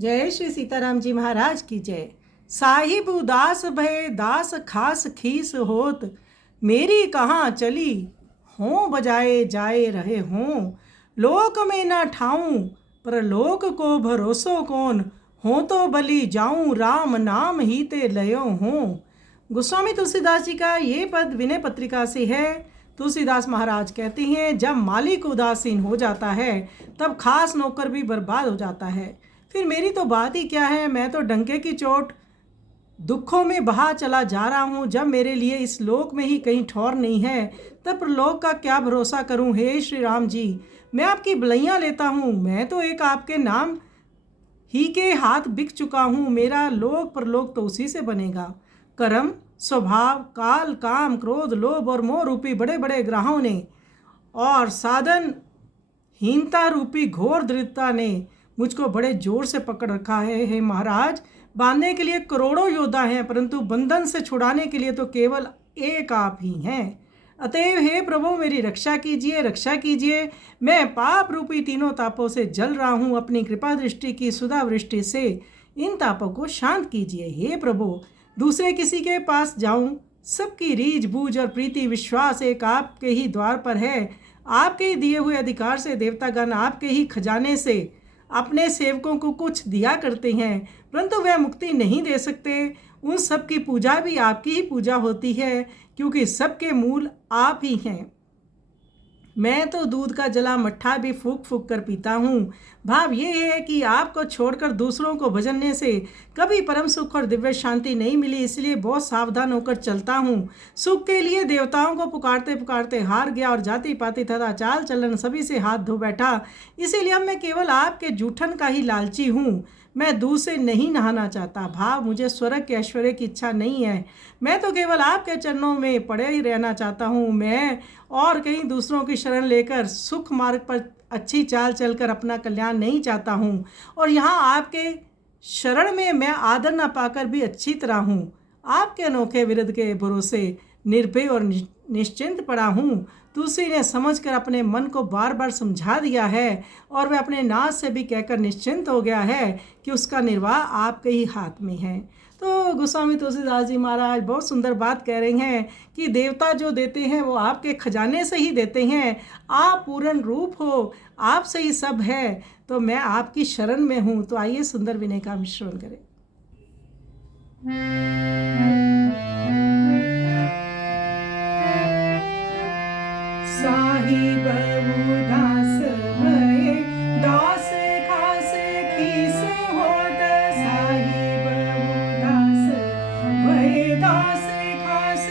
जय श्री सीताराम जी महाराज की जय। साहिब उदास भय दास खास खीस होत, मेरी कहाँ चली हों बजाए जाए रहे हों। लोक में न ठाऊं पर लोक को भरोसो कौन, हो तो बलि जाऊं राम नाम ही ते लयो हों। गोस्वामी तुलसीदास जी का ये पद विनय पत्रिका से है। तुलसीदास महाराज कहते हैं, जब मालिक उदासीन हो जाता है तब खास नौकर भी बर्बाद हो जाता है। फिर मेरी तो बात ही क्या है, मैं तो डंके की चोट दुखों में बहा चला जा रहा हूँ। जब मेरे लिए इस लोक में ही कहीं ठौर नहीं है तब प्रलोक का क्या भरोसा करूँ। हे श्री राम जी, मैं आपकी बलैयाँ लेता हूँ। मैं तो एक आपके नाम ही के हाथ बिक चुका हूँ। मेरा लोक परलोक तो उसी से बनेगा। कर्म स्वभाव काल काम क्रोध लोभ और मोह रूपी बड़े बड़े ग्रहों ने और साधन हीनता रूपी घोर दृढ़ता ने मुझको बड़े जोर से पकड़ रखा है। हे महाराज, बांधने के लिए करोड़ों योद्धा हैं, परंतु बंधन से छुड़ाने के लिए तो केवल एक आप ही हैं। अतएव हे प्रभु, मेरी रक्षा कीजिए, रक्षा कीजिए। मैं पाप रूपी तीनों तापों से जल रहा हूँ। अपनी कृपा दृष्टि की सुधा वृष्टि से इन तापों को शांत कीजिए। हे प्रभु, दूसरे किसी के पास जाऊं? सबकी रीझ बूझ और प्रीति विश्वास एक आपके ही द्वार पर है। आपके ही दिए हुए अधिकार से देवतागण आपके ही खजाने से अपने सेवकों को कुछ दिया करते हैं, परंतु वह मुक्ति नहीं दे सकते। उन सब की पूजा भी आपकी ही पूजा होती है, क्योंकि सबके मूल आप ही हैं। मैं तो दूध का जला मट्ठा भी फूक फूक कर पीता हूँ। भाव ये है कि आपको छोड़कर दूसरों को भजनने से कभी परम सुख और दिव्य शांति नहीं मिली, इसलिए बहुत सावधान होकर चलता हूँ। सुख के लिए देवताओं को पुकारते पुकारते हार गया और जाति पाति तथा चाल चलन सभी से हाथ धो बैठा। इसीलिए अब मैं केवल आपके जूठन का ही लालची हूँ। मैं दूध से नहीं नहाना चाहता। भाव, मुझे स्वर्ग के ऐश्वर्य की इच्छा नहीं है। मैं तो केवल आपके चरणों में पड़े ही रहना चाहता हूँ। मैं और कहीं दूसरों की शरण लेकर सुख मार्ग पर अच्छी चाल चलकर अपना कल्याण नहीं चाहता हूँ। और यहाँ आपके शरण में मैं आदर न पाकर भी अच्छी तरह हूँ। आपके अनोखे विरध के भरोसे निर्भय और निश्चिंत पड़ा हूँ। तुलसी ने समझकर अपने मन को बार बार समझा दिया है और वह अपने नाथ से भी कहकर निश्चिंत हो गया है कि उसका निर्वाह आपके ही हाथ में है। तो गोस्वामी तुलसीदास जी महाराज बहुत सुंदर बात कह रहे हैं कि देवता जो देते हैं वो आपके खजाने से ही देते हैं। आप पूर्ण रूप हो, आपसे ही सब है, तो मैं आपकी शरण में हूँ। तो आइए सुंदर विनय का मिश्रण करें। साहिब उदास भय दास खास खीस होत, साहिब उदास भय दास खास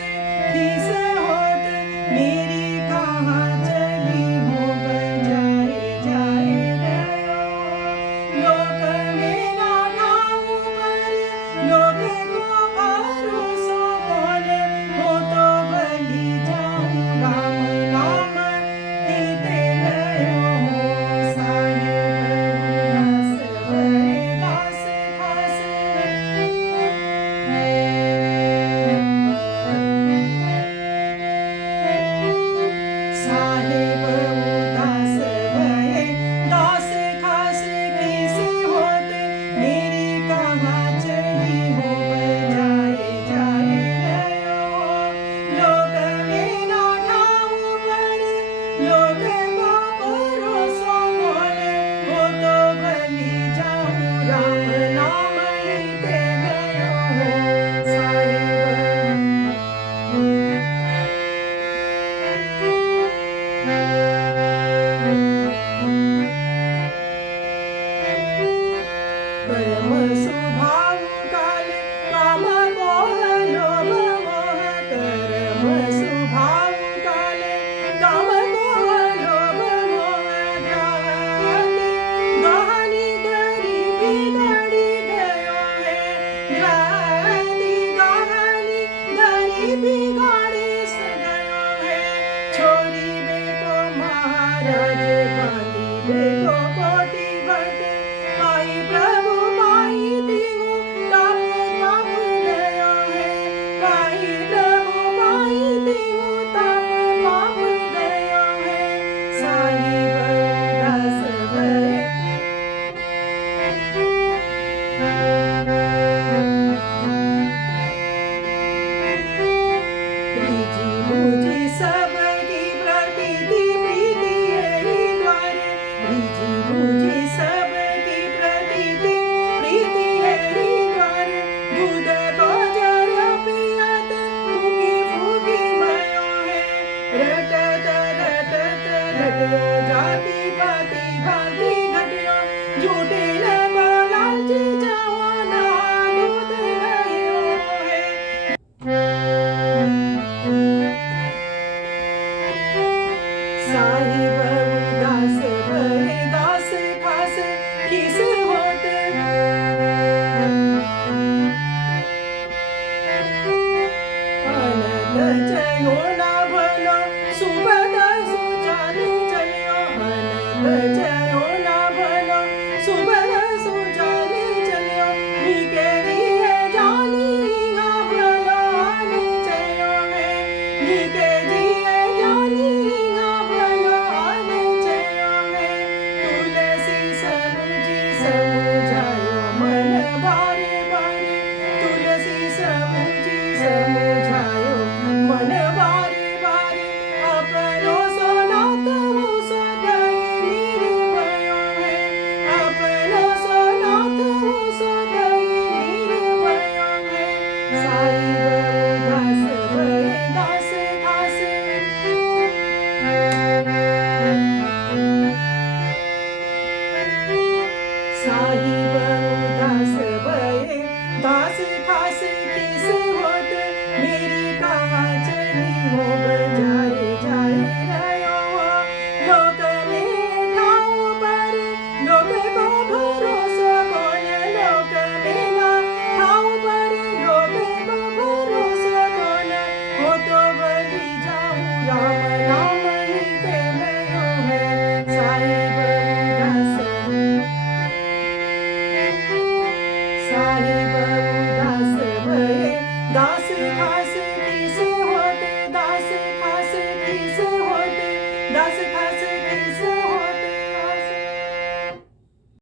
खीस होत, मेरी कहाँ चली हो बजाए जाए रहो। लोक में ना ठाऊं पर लोक को भरोसो कौन, हो तो बलि जाऊं राम नाम ही ते लयो हो। साहिब उदास भय दास खास साहिब उदास भय दास खास खीस होत, मेरी कहाँ चली हो बजाए जाए रहो। लोक में ना ठाऊं पर लोक को भरोसो कौन, हो तो बलि जाऊं राम नाम ही ते लयो हो। साहिब परम स्वभाव